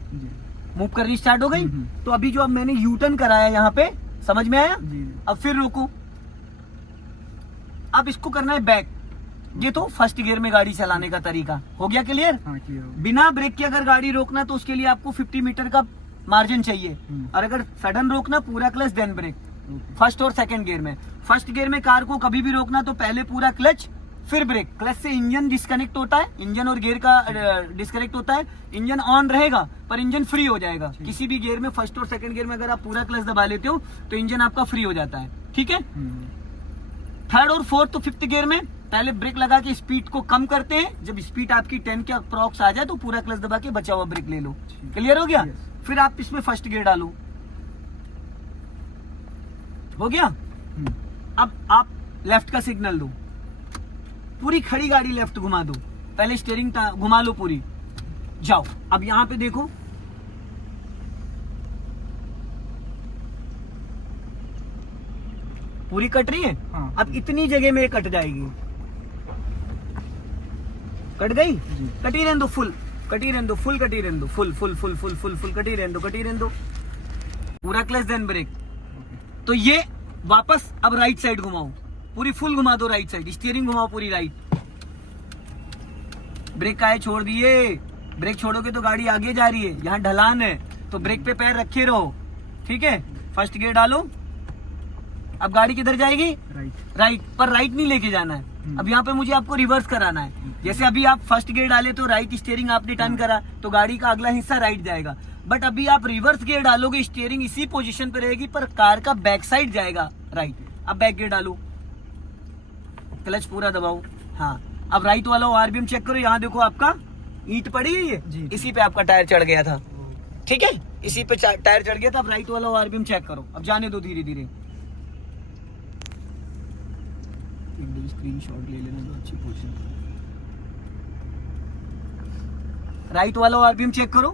मूव करनी स्टार्ट हो गई। तो अभी जो अब मैंने यू टर्न कराया यहाँ पे, समझ में आया? अब फिर रोको, अब इसको करना है बैक। ये तो फर्स्ट गियर में गाड़ी चलाने का तरीका हो गया क्लियर। बिना ब्रेक के अगर गाड़ी रोकना तो उसके लिए आपको 50 मीटर का मार्जिन चाहिए, और अगर सडन रोकना पूरा क्लच देन ब्रेक, फर्स्ट और सेकंड गियर में। फर्स्ट गियर में कार को कभी भी रोकना तो पहले पूरा क्लच फिर ब्रेक। क्लच से इंजन डिस्कनेक्ट होता है, इंजन और गियर का डिस्कनेक्ट होता है, इंजन ऑन रहेगा पर इंजन फ्री हो जाएगा। किसी भी गियर में, फर्स्ट और सेकंड गियर में अगर आप पूरा क्लच दबा लेते हो तो इंजन आपका फ्री हो जाता है, ठीक है। थर्ड और फोर्थ और फिफ्थ गियर में पहले ब्रेक लगा के स्पीड को कम करते हैं, जब स्पीड आपकी 10 के अप्रॉक्स आ जाए तो पूरा क्लच दबा के बचा हुआ ब्रेक ले लो। क्लियर हो गया? फिर आप इसमें फर्स्ट गियर डालो, हो गया। अब आप लेफ्ट का सिग्नल दो, पूरी खड़ी गाड़ी लेफ्ट घुमा दो, पहले स्टीयरिंग घुमा लो पूरी, जाओ। अब यहां पे देखो, पूरी कट रही है। हाँ। अब इतनी जगह में कट जाएगी, कट गई, कटी रहने दो, फुल कटी रहने दो, फुल कटी रहने दो, full full full full full full कटी रहने दो, कटी रहने दो, पूरा क्लच देन ब्रेक। तो ये वापस अब राइट साइड घुमाओ, पूरी फुल घुमा दो राइट साइड, स्टीयरिंग घुमाओ पूरी राइट। ब्रेक का है छोड़ दिए, ब्रेक छोड़ोगे तो गाड़ी आगे जा रही है, यहाँ ढलान है तो ब्रेक पे पैर रखे रहो, ठीक है। फर्स्ट गियर डालो, अब गाड़ी किधर जाएगी? राइट, पर राइट नहीं लेके जाना है। अब यहाँ पे मुझे आपको रिवर्स कराना है। जैसे अभी आप फर्स्ट गियर डाले तो राइट स्टीयरिंग आपने टर्न करा तो गाड़ी का अगला हिस्सा राइट जाएगा, बट अभी आप रिवर्स गियर डालोगे, स्टीयरिंग इसी पोजीशन पे रहेगी पर कार का बैक साइड जाएगा राइट। अब बैक गियर डालो, क्लच पूरा दबाओ, हाँ। अब राइट वाला आरबीएम चेक करो, यहाँ देखो आपका ईंट पड़ी है ये, इसी पे आपका टायर चढ़ गया था, ठीक है, इसी पे टायर चढ़ गया था। अब राइट वाला आरबीएम चेक करो, अब जाने दो धीरे धीरे। स्क्रीनशॉट ले लेना तो अच्छी पोजीशन। राइट वाला आरबीएम चेक करो,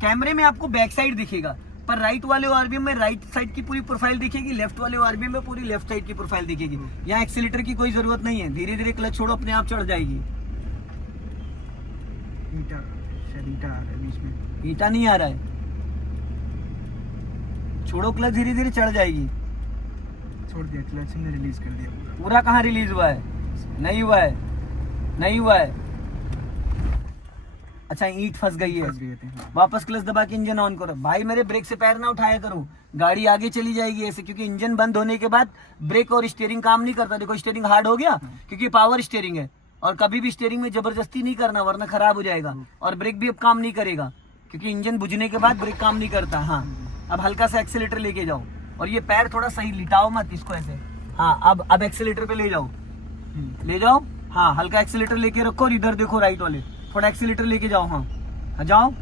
कैमरे में आपको बैक साइड दिखेगा पर राइट वाले आरबीएम में राइट साइड की पूरी प्रोफाइल दिखेगी, लेफ्ट वाले आरबीएम में पूरी लेफ्ट साइड की प्रोफाइल दिखेगी। यहाँ एक्सीलेटर की कोई जरूरत नहीं है, धीरे धीरे क्लच छोड़ो, अपने आप चढ़ जाएगी। ईटा नहीं आ रहा है, छोड़ो क्लच, धीरे धीरे चढ़ जाएगी। छोड़ दिया क्लच, हमने रिलीज कर दिया पूरा कहाँ रिलीज हुआ है? नहीं हुआ है, नहीं हुआ है। अच्छा, ईंट फंस गई है, वापस क्लच दबा के इंजन ऑन करो। भाई मेरे ब्रेक से पैर ना उठाया करो, गाड़ी आगे चली जाएगी ऐसे, क्योंकि इंजन बंद होने के बाद ब्रेक और स्टीयरिंग काम नहीं करता। देखो स्टीयरिंग हार्ड हो गया, क्योंकि पावर स्टीयरिंग है, और कभी भी स्टीयरिंग में जबरदस्ती नहीं करना वरना खराब हो जाएगा, और ब्रेक भी अब काम नहीं करेगा क्योंकि इंजन बुझने के बाद ब्रेक काम नहीं करता। हाँ, अब हल्का सा एक्सीलेटर लेके जाओ, और ये पैर थोड़ा सही लिटाओ मत इसको ऐसे। हाँ, अब एक्सीलेटर पे ले जाओ, ले जाओ। हाँ, हल्का एक्सीलेटर लेके रखो, और इधर देखो राइट वाले, थोड़ा एक्सीलेटर लेके जाओ। हाँ, जाओ,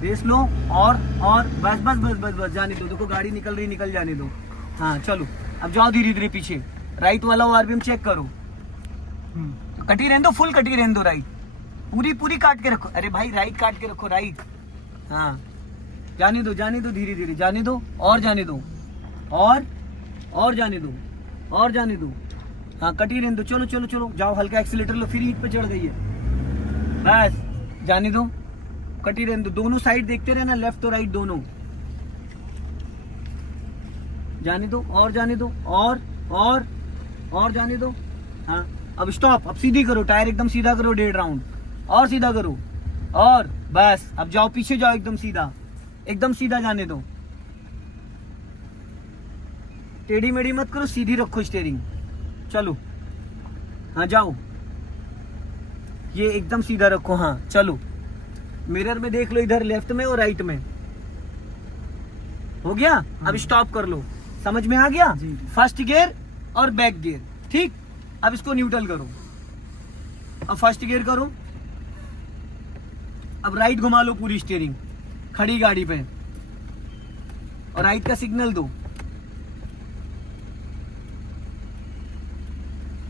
रेस लो, और बस बस बस बस बस, जाने दो। देखो गाड़ी निकल रही, निकल जाने दो। हाँ चलो, अब जाओ धीरे धीरे पीछे, राइट वाला आरबीएम चेक करो, कटी रहने दो, फुल कटी रहने दो, राइट पूरी पूरी काट के रखो। अरे भाई राइट काट के रखो, राइट। हाँ, जाने दो, जाने दो, धीरे धीरे जाने दो, और जाने दो, और जाने दो, और जाने दो। हाँ, कटी रहने दो, चलो चलो चलो, जाओ, हल्का एक्सीलेटर लो, फिर ईंट पे चढ़ गई है, बस जाने दो, कटी रहने दो। दोनों साइड देखते रहना, लेफ्ट और राइट दोनों, जाने दो, और जाने दो, और जाने दो। हाँ, अब स्टॉप, अब सीधी करो, टायर एकदम सीधा करो, 1.5 राउंड और सीधा करो, और बस अब जाओ पीछे, जाओ एकदम सीधा, एकदम सीधा जाने दो, टेढ़ी मेढ़ी मत करो, सीधी रखो स्टीयरिंग। चलो, हाँ जाओ, ये एकदम सीधा रखो। हाँ चलो, मिरर में देख लो, इधर लेफ्ट में और राइट में, हो गया। अब स्टॉप कर लो, समझ में आ गया? फर्स्ट गियर और बैक गियर, ठीक। अब इसको न्यूट्रल करो, अब फर्स्ट गियर करो, अब राइट घुमा लो पूरी स्टीयरिंग खड़ी गाड़ी पे, और राइट का सिग्नल दो।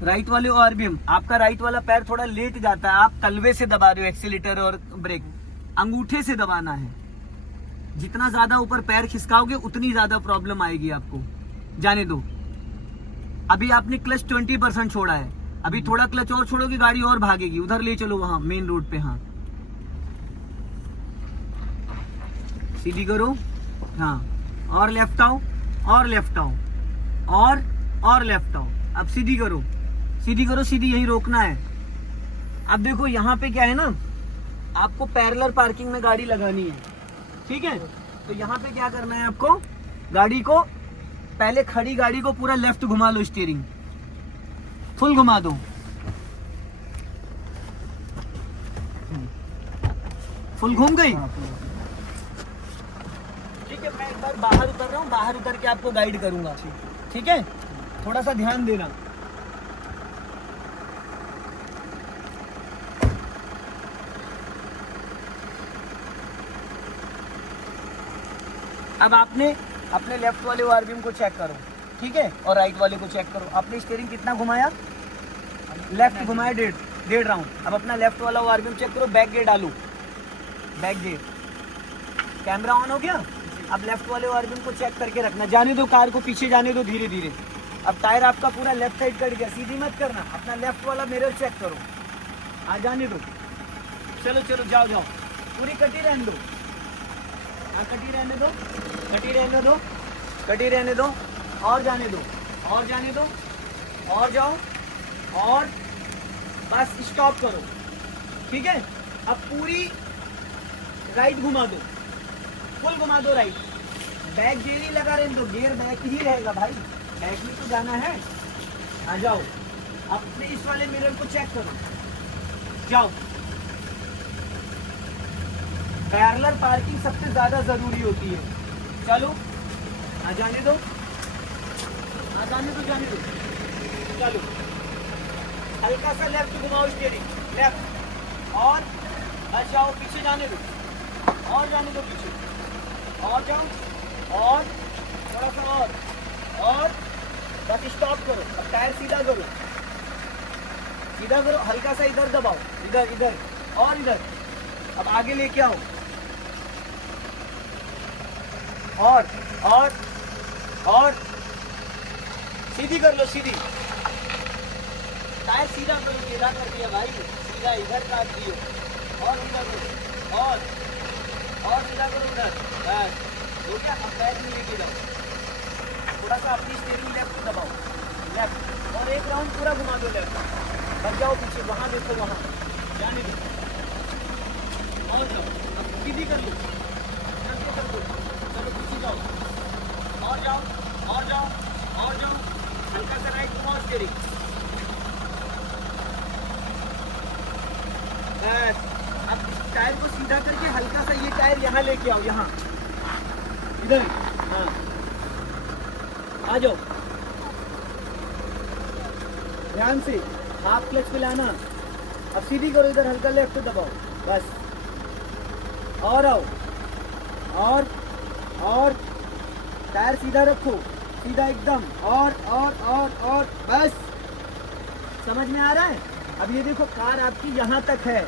राइट वाले आरबीएम, आपका राइट वाला पैर थोड़ा लेट जाता है, आप तलवे से दबा रहे हो एक्सीलेटर और ब्रेक, अंगूठे से दबाना है। जितना ज्यादा ऊपर पैर खिसकाओगे उतनी ज्यादा प्रॉब्लम आएगी आपको। जाने दो, अभी आपने क्लच 20% छोड़ा है, अभी थोड़ा क्लच और छोड़ोगे गाड़ी और भागेगी, उधर ले चलो, वहां मेन रोड पे। हाँ, सीधी करो, हाँ, और लेफ्ट आओ, और लेफ्ट आओ, और लेफ्ट आओ। अब सीधी करो, सीधी करो, सीधी, यही रोकना है। अब देखो यहाँ पे क्या है ना, आपको पैरेलल पार्किंग में गाड़ी लगानी है, ठीक है। तो यहाँ पे क्या करना है आपको, गाड़ी को पहले, खड़ी गाड़ी को पूरा लेफ्ट घुमा लो, स्टीयरिंग फुल घुमा दो, फुल घूम गई। हाँ, full। ठीक है, मैं एक बार बाहर उतर रहा हूँ, बाहर उतर के आपको गाइड करूंगा। ठीक है, थोड़ा सा ध्यान देना। अब आपने अपने लेफ्ट वाले आरबीएम को चेक करो, ठीक है, और राइट वाले को चेक करो। आपने स्टीयरिंग कितना घुमाया? लेफ्ट घुमाया 1.5 राउंड। अब अपना लेफ्ट वाला आरबीएम चेक करो, बैक गियर डालो, बैक गियर। कैमरा ऑन हो गया? अब लेफ्ट वाले आरबीएम को चेक करके रखना, जाने दो कार को, पीछे जाने दो धीरे धीरे। अब टायर आपका पूरा लेफ्ट साइड कट गया, सीधी मत करना, अपना लेफ्ट वाला मिरर चेक करो। आ जाने दो, चलो चलो जाओ जाओ, पूरी कटी रहने दो। हाँ, कटी रहने दो, कटी रहने दो, कटी रहने दो, और जाने दो, और जाने दो, और जाओ, और बस स्टॉप करो। ठीक है, अब पूरी राइट घुमा दो, फुल घुमा दो राइट। बैक गियर ही लगा रहने दो, गियर बैक ही रहेगा भाई, बैक में तो जाना है। आ जाओ, अपने इस वाले मिरर को चेक करो, जाओ। पैरेलल पार्किंग सबसे ज्यादा जरूरी होती है। चलो, आ जाने दो, आ जाने दो, जाने दो, चलो। हल्का सा लेफ्ट घुमाओ स्टीयरिंग, लेफ्ट, और बस जाओ, पीछे जाने दो, और जाने दो पीछे, और जाओ, और थोड़ा सा और बस स्टॉप करो। अब टायर सीधा करो, सीधा करो, हल्का सा इधर दबाओ, इधर इधर और इधर। अब आगे लेके आओ, और सीधी कर लो, सीधी। टायर सीधा करो, सीधा कर दिया भाई, सीधा इधर काट दियो, और सीधा करो, और सीधा करो उधर, बस हो गया। अब बैक में लेके जाओ, थोड़ा सा अपनी स्टीयरिंग लेफ्ट दबाओ, लेफ्ट, और एक राउंड पूरा घुमा दो लेफ्ट। बच जाओ पीछे, वहाँ देखो, वहाँ जाने दो, और जाओ, अब सीधी कर लो, जल्दी कर दो, चलो पीछे जाओ, और जाओ, और जाओ, और जाओ, हल्का सा राइट घुमाओ स्टीयरिंग, बस। अब इस टायर को सीधा करके हल्का सा ये टायर यहाँ लेके आओ, यहाँ इधर, हाँ आ जाओ, ध्यान से हाफ क्लच पे लाना। अब सीधी करो, इधर हल्का लेफ्ट दबाओ, बस, और आओ, और टायर सीधा रखो, सीधा एकदम, और बस। समझ में आ रहा है? अब ये देखो, कार आपकी यहाँ तक है,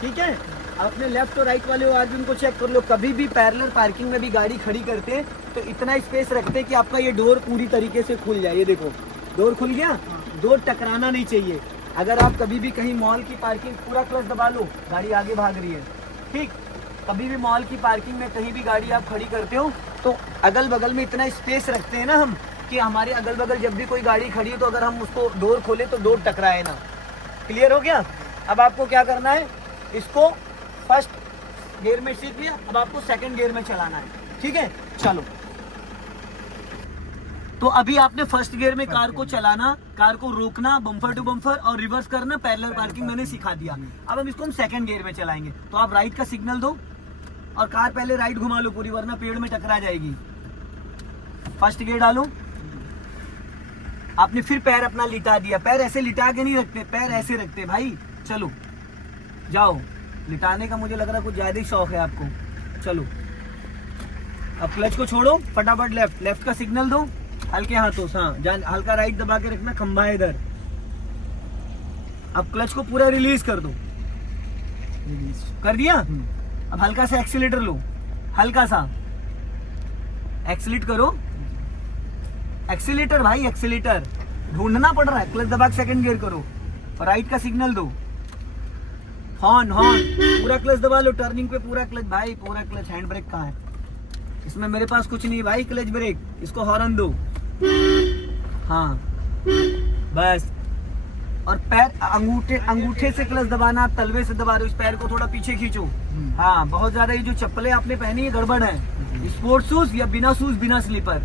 ठीक है। अब अपने लेफ्ट और राइट वाले आरबीएम को चेक कर लो। कभी भी पैरेलल पार्किंग में भी गाड़ी खड़ी करते हैं तो इतना स्पेस रखते हैं कि आपका ये डोर पूरी तरीके से खुल जाए। ये देखो, डोर खुल गया, डोर टकराना नहीं चाहिए। अगर आप कभी भी कहीं मॉल की पार्किंग, पूरा क्लच दबा लो, गाड़ी आगे भाग रही है, ठीक। कभी भी मॉल की पार्किंग में कहीं भी गाड़ी आप खड़ी करते हो तो अगल बगल में इतना स्पेस रखते हैं ना हम, कि हमारे अगल बगल जब भी कोई गाड़ी खड़ी है तो अगर हम उसको डोर खोले तो डोर टकराए ना। क्लियर हो गया? अब आपको क्या करना है, इसको फर्स्ट गियर में सीख लिया, अब आपको सेकंड गियर में चलाना है, ठीक है। चलो, तो अभी आपने फर्स्ट गियर में कार को चलाना, कार को रोकना, बम्पर टू बम्पर, और रिवर्स करना, पैरेलल पार्किंग मैंने सिखा दिया। अब हम इसको हम सेकंड गियर में चलाएंगे। तो आप राइट का सिग्नल दो और कार पहले राइट घुमा लो पूरी, वरना पेड़ में टकरा जाएगी। फर्स्ट गियर डालो, आपने फिर पैर अपना लिटा दिया। पैर ऐसे लिटा के नहीं रखते, पैर ऐसे रखते भाई। चलो जाओ, लिटाने का मुझे लग रहा है कुछ ज्यादा ही शौक है आपको। चलो, अब क्लच को छोड़ो, फटाफट लेफ्ट, लेफ्ट का सिग्नल दो हल्के हाथों से, हाँ जान, हल्का राइट दबा के रखना, खंबा है इधर। अब क्लच को पूरा रिलीज कर दो, रिलीज कर दिया। अब हल्का सा एक्सीलेटर लो, हल्का सा एक्सीलेट करो, एक्सीलेटर भाई, एक्सीलेटर ढूंढना पड़ रहा है। क्लच दबा के सेकंड गियर करो, और राइट का सिग्नल दो, हॉर्न हॉर्न, पूरा क्लच दबा लो, टर्निंग पे पूरा क्लच भाई, पूरा क्लच। हैंड ब्रेक कहाँ है? इसमें मेरे पास कुछ नहीं भाई, क्लच ब्रेक, इसको हॉर्न दो, हाँ बस। और पैर अंगूठे से क्लच दबाना, आप तलवे से दबा रहे हो, इस पैर को थोड़ा पीछे खींचो। हाँ, बहुत ज्यादा ये जो चप्पलें आपने पहनी है गड़बड़ है। स्पोर्ट्स शूज या बिना शूज, बिना स्लीपर,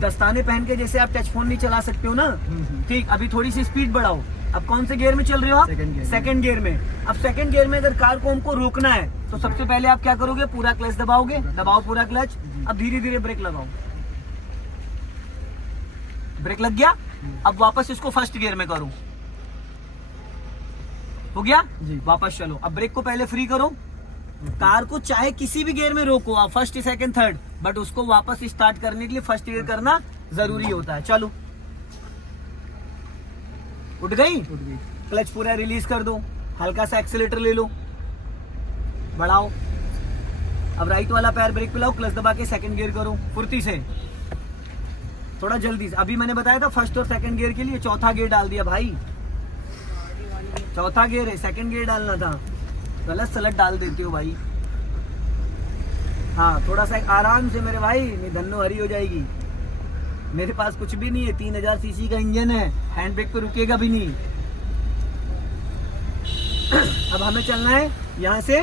दस्ताने पहन के जैसे आप टच फोन नहीं चला सकते हो ना, ठीक। अभी थोड़ी सी स्पीड बढ़ाओ, अब कौन से गियर में चल रहे हो आप? Second gear में। सेकंड गियर में। अब सेकंड गियर में अगर कार को हमको रोकना है तो सबसे पहले आप क्या करोगे? पूरा क्लच दबाओगे, दबाओ पूरा क्लच। अब धीरे धीरे ब्रेक लगाओ, ब्रेक लग गया। अब वापस इसको फर्स्ट गियर में करो, हो गया जी। वापस चलो। अब ब्रेक को पहले फ्री करो, कार को चाहे किसी भी गियर में रोको आप, फर्स्ट सेकंड थर्ड, बट उसको वापस स्टार्ट करने के लिए फर्स्ट गियर करना जरूरी होता है। चलो, उठ गई, उठ गई। क्लच पूरा रिलीज कर दो, हल्का सा एक्सीलेटर ले लो, बढ़ाओ। अब राइट वाला पैर ब्रेक पे लाओ, क्लच दबा के सेकंड गियर करो फुर्ती से, थोड़ा जल्दी से। अभी मैंने बताया था फर्स्ट और सेकंड गियर के लिए, चौथा गियर डाल दिया भाई, चौथा गियर है, सेकंड गियर डालना था, गलत सलट डाल देते हो भाई। हाँ, थोड़ा सा आराम से मेरे भाई, नहीं धन्नो हरी हो जाएगी। मेरे पास कुछ भी नहीं है, 3000 सीसी का इंजन है, हैंड ब्रेक पे रुकेगा भी नहीं। अब हमें चलना है यहाँ से,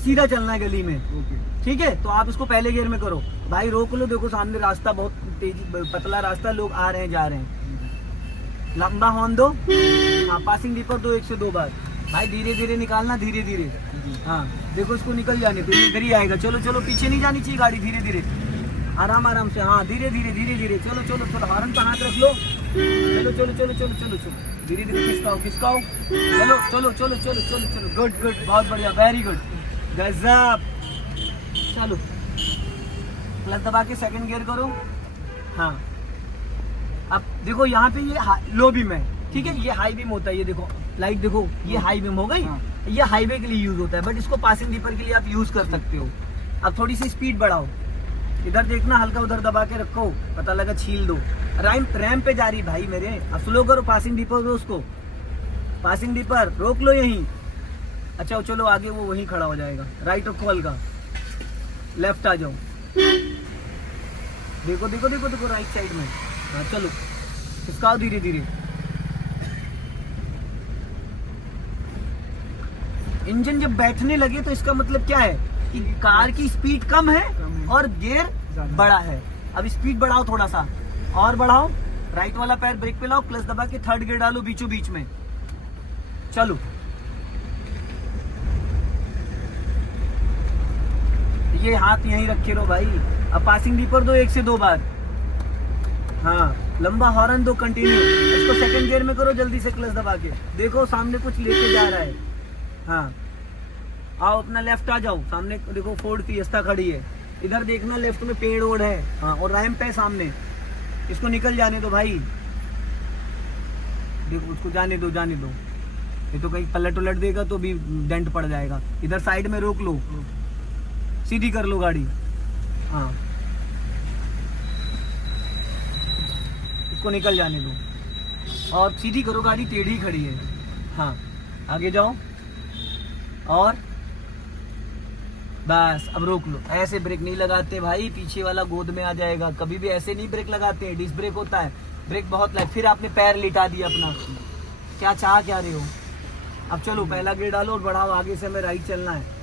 सीधा चलना है गली में, ओके। ठीक है? तो आप इसको पहले गियर में करो भाई, रोक लो। देखो सामने रास्ता बहुत तेजी, पतला रास्ता, लोग आ रहे हैं जा रहे हैं। लंबा हॉर्न दो, हाँ, पासिंग दीपक दो 1 से 2 बार भाई, धीरे धीरे निकालना, धीरे धीरे। हाँ, देखो इसको निकल जाने तो इधर ही आएगा। चलो चलो, पीछे नहीं जानी चाहिए गाड़ी, धीरे धीरे, आराम आराम से। हाँ, धीरे धीरे धीरे धीरे, चलो चलो चलो, हॉर्न पे हाथ रख लो, चलो चलो चलो चलो चलो चलो, धीरे धीरे खिसकाओ खिसकाओ, चलो चलो चलो चलो चलो चलो, गुड गुड, बहुत बढ़िया, वेरी गुड, गजब। चलो, क्लच दबा के सेकंड गियर करो। हाँ, अब देखो यहाँ पे ये लो बीम है, ठीक है? ये हाई बीम होता है, ये देखो लाइट, देखो ये हाई बीम हो गई। हाँ। ये हाईवे के लिए यूज होता है, बट इसको पासिंग दीपर के लिए आप यूज कर सकते हो। अब थोड़ी सी स्पीड बढ़ाओ, इधर देखना, हल्का उधर दबा के रखो, पता लगा छील दो। रैंप पे जा रही भाई मेरे, अब स्लो करो, पासिंग दीपर दो उसको, पासिंग दीपर रोक लो यहीं। अच्छा चलो आगे, वो वहीं खड़ा हो जाएगा। राइट रखो हल्का, लेफ्ट आ जाओ, देखो देखो देखो देखो राइट साइड में। हाँ चलो, खिसकाओ धीरे धीरे। इंजन जब बैठने लगे तो इसका मतलब क्या है कि कार की स्पीड कम है और गियर बड़ा है। अब स्पीड बढ़ाओ, थोड़ा सा और बढ़ाओ, राइट वाला पैर ब्रेक पे लाओ, क्लच दबा के थर्ड गियर डालो बीचों बीच में। चलो, ये हाथ यहीं रखे रहो भाई। अब पासिंग दीपर दो 1 से 2 बार। हाँ, लंबा हॉर्न दो कंटिन्यू। इसको सेकंड गियर में करो जल्दी से, क्लच दबा के। देखो सामने कुछ लेके जा रहा है। हाँ, आओ अपना लेफ्ट आ जाओ, सामने देखो फोर्ड फिएस्टा खड़ी है, इधर देखना लेफ्ट में पेड़ ओड़ है। हाँ, और रैंप है सामने, इसको निकल जाने दो भाई, देखो उसको जाने दो जाने दो, ये तो कहीं पलट उलट देगा तो भी डेंट पड़ जाएगा। इधर साइड में रोक लो, सीधी कर लो गाड़ी। हाँ, इसको निकल जाने दो और सीधी करो, गाड़ी टेढ़ी खड़ी है। हाँ, आगे जाओ और बस, अब रोक लो। ऐसे ब्रेक नहीं लगाते भाई, पीछे वाला गोद में आ जाएगा। कभी भी ऐसे नहीं ब्रेक लगाते हैं, डिस्क ब्रेक होता है, ब्रेक बहुत लग। फिर आपने पैर लिटा दिया अपना, क्या चाह क्या रहे हो। अब चलो, पहला गियर डालो और बढ़ाओ, आगे से हमें राइट चलना है।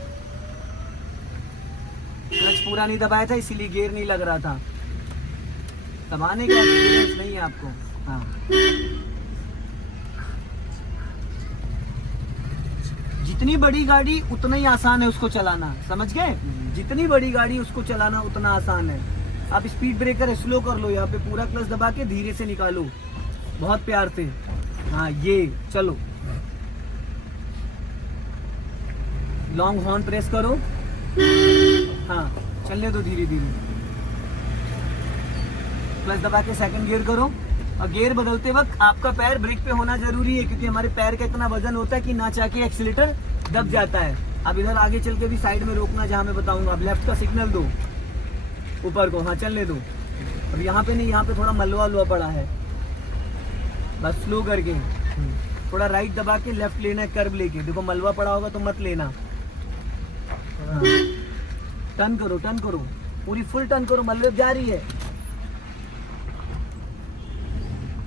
क्लच पूरा नहीं दबाया था इसीलिए गियर नहीं लग रहा था, दबाने का एक्सपीरियंस नहीं है आपको। हाँ, जितनी बड़ी गाड़ी उतना ही आसान है उसको चलाना, समझ गए? जितनी बड़ी गाड़ी उसको चलाना उतना आसान है। आप स्पीड ब्रेकर स्लो कर लो, यहाँ पे पूरा क्लच दबा के धीरे से निकालो, बहुत प्यार से। हाँ, ये चलो, लॉन्ग हॉर्न प्रेस करो। हाँ, चलने दो धीरे धीरे, क्लच दबा के सेकंड गियर करो। और गियर बदलते वक्त आपका पैर ब्रेक पे होना जरूरी है, क्योंकि हमारे पैर का इतना वजन होता है कि ना चाह के एक्सीलेटर दब जाता है। अब इधर आगे चल के भी साइड में रोकना, जहाँ मैं बताऊंगा। अब लेफ्ट का सिग्नल दो ऊपर को, हाँ चलने दो। अब यहाँ पे नहीं, यहाँ पे थोड़ा मलवा वलवा पड़ा है, बस स्लो करके थोड़ा राइट दबा के लेफ्ट लेना है, कर्व लेके। देखो मलवा पड़ा होगा तो मत लेना। हाँ, टर्न करो, टर्न करो, पूरी फुल टर्न करो, मलबे जा रही है।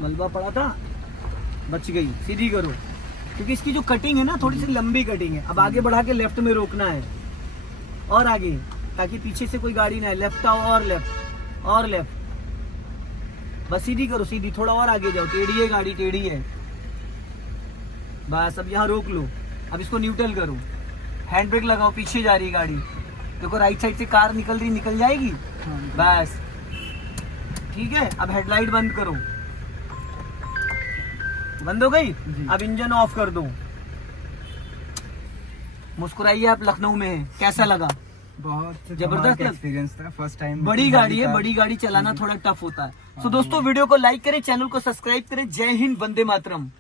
मलबा पड़ा था, बच गई, सीधी करो, क्योंकि इसकी जो कटिंग है ना थोड़ी सी लंबी कटिंग है। अब आगे बढ़ा के लेफ्ट में रोकना है और आगे, ताकि पीछे से कोई गाड़ी ना आए। लेफ्ट आओ और लेफ्ट और लेफ्ट, बस सीधी करो, सीधी, थोड़ा और आगे जाओ, टेढ़ी है गाड़ी, टेढ़ी है, बस अब यहाँ रोक लो। अब इसको न्यूट्रल करो, हैंड ब्रेक लगाओ, पीछे जा रही है गाड़ी, देखो राइट साइड से कार निकल रही, निकल जाएगी, बस ठीक है। अब हेडलाइट बंद करो, बंद हो गई। अब इंजन ऑफ कर दो। मुस्कुराइए, आप लखनऊ में हैं, कैसा लगा? बहुत जबरदस्त एक्सपीरियंस था, फर्स्ट टाइम। बड़ी गाड़ी है, बड़ी गाड़ी चलाना थोड़ा टफ होता है। तो दोस्तों वीडियो को लाइक करें, चैनल को सब्सक्राइब करें। जय हिंद, वंदे मातरम।